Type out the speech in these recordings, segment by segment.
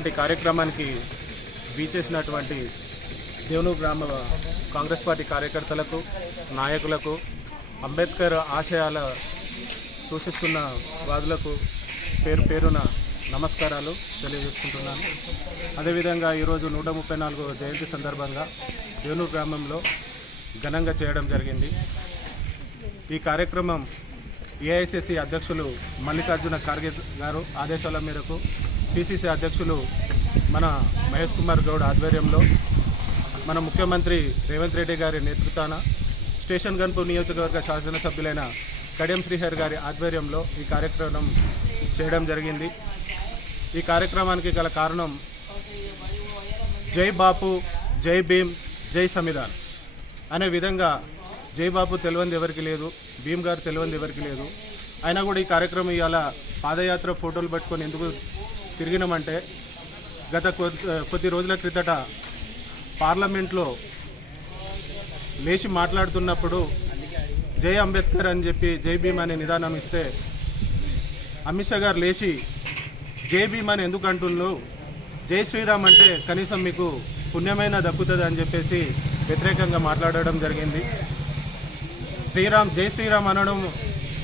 ఇలాంటి కార్యక్రమానికి వీచేసినటువంటి దేవును గ్రామ కాంగ్రెస్ పార్టీ కార్యకర్తలకు నాయకులకు అంబేద్కర్ ఆశయాల సూచిస్తున్న వాదులకు పేరు పేరున నమస్కారాలు తెలియజేసుకుంటున్నాను. అదేవిధంగా ఈరోజు నూట ముప్పై నాలుగు జయంతి సందర్భంగా దేవునూరు గ్రామంలో ఘనంగా చేయడం జరిగింది. ఈ కార్యక్రమం ఏఐసిసి అధ్యక్షులు మల్లికార్జున ఖార్గే గారు ఆదేశాల మేరకు పిసిసి అధ్యక్షులు మన మహేష్ కుమార్ గౌడ్ ఆధ్వర్యంలో మన ముఖ్యమంత్రి రేవంత్ రెడ్డి గారి నేతృత్వాన స్టేషన్ గన్పూర్ నియోజకవర్గ శాసనసభ్యులైన కడియం శ్రీహర్ గారి ఆధ్వర్యంలో ఈ కార్యక్రమం చేయడం జరిగింది. ఈ కార్యక్రమానికి గల కారణం జై బాపు జై భీమ్ జై సంవిధాన్ అనే విధంగా జై బాపు తెలియంది ఎవరికి లేదు భీమ్ గారు తెలియంది ఎవరికి లేదు. అయినా కూడా ఈ కార్యక్రమం ఇవాళ పాదయాత్ర ఫోటోలు పట్టుకొని ఎందుకు తిరిగినామంటే గత కొద్ది కొద్ది రోజుల క్రితట పార్లమెంట్లో లేచి మాట్లాడుతున్నప్పుడు జై అంబేద్కర్ అని చెప్పి జై భీమ్ అనే నిదానం ఇస్తే అమిత్ షా గారు లేచి జై భీమ్ అని ఎందుకు అంటున్నారు? జై శ్రీరామ్ అంటే కనీసం మీకు పుణ్యమైన దక్కుతుంది అని చెప్పేసి వ్యతిరేకంగా మాట్లాడడం జరిగింది. శ్రీరామ్ జై శ్రీరామ్ అనడం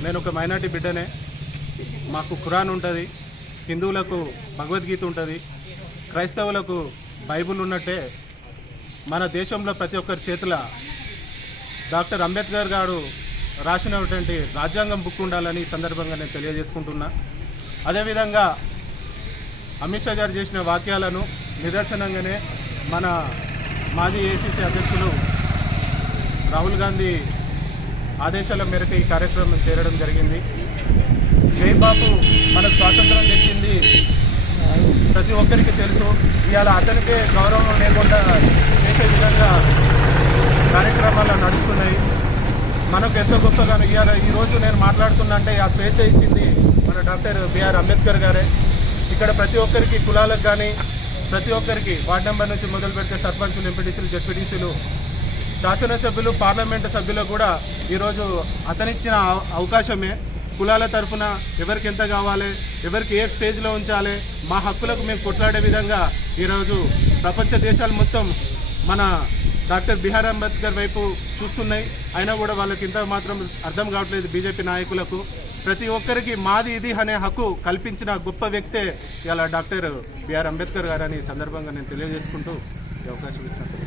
నేను ఒక మైనార్టీ బిడ్డనే. మాకు ఖురాన్ ఉంటుంది హిందువులకు భగవద్గీత ఉంటుంది క్రైస్తవులకు బైబుల్ ఉన్నట్టే. మన దేశంలో ప్రతి ఒక్కరి చేతుల డాక్టర్ అంబేద్కర్ గారు రాసినటువంటి రాజ్యాంగం బుక్ ఉండాలని ఈ సందర్భంగా నేను తెలియజేసుకుంటున్నా. అదేవిధంగా అమిత్ షా గారు చేసిన వాక్యాలను నిదర్శనంగానే మన మాజీ ఏసీసీ అధ్యక్షులు రాహుల్ గాంధీ ఆదేశాల మేరకు ఈ కార్యక్రమం చేరడం జరిగింది. జైబాబు మనకు స్వాతంత్రం తెచ్చింది. ప్రతి ఒక్కరికి తెలుసు. ఇవాళ అతనికే గౌరవం లేకుండా చేసే విధంగా కార్యక్రమాలు నడుస్తున్నాయి. మనకు ఎంతో గొప్పగా ఇవాళ ఈరోజు నేను మాట్లాడుతున్నా అంటే ఆ స్వేచ్ఛ ఇచ్చింది మన డాక్టర్ బిఆర్ అంబేద్కర్ గారే. ఇక్కడ ప్రతి ఒక్కరికి కులాలకు కానీ ప్రతి ఒక్కరికి వార్డు నెంబర్ నుంచి మొదలు పెడితే సర్పంచులు ఎంపీటీసీలు జడ్పీటీసీలు శాసనసభ్యులు పార్లమెంటు సభ్యులు కూడా ఈరోజు అతనిచ్చిన అవ- అవకాశమే. కులాల తరఫున ఎవరికి ఎంత కావాలి ఎవరికి ఏ స్టేజ్లో ఉంచాలి మా హక్కులకు మేము కొట్లాడే విధంగా ఈరోజు ప్రపంచ దేశాలు మొత్తం మన డాక్టర్ బిహార్ అంబేద్కర్ వైపు చూస్తున్నాయి. అయినా కూడా వాళ్ళకి ఇంత మాత్రం అర్థం కావట్లేదు బీజేపీ నాయకులకు. ప్రతి ఒక్కరికి మాది ఇది అనే హక్కు కల్పించిన గొప్ప వ్యక్తే ఇలా డాక్టర్ బిఆర్ అంబేద్కర్ గారని ఈ సందర్భంగా నేను తెలియజేసుకుంటూ ఈ అవకాశం ఇచ్చినందుకు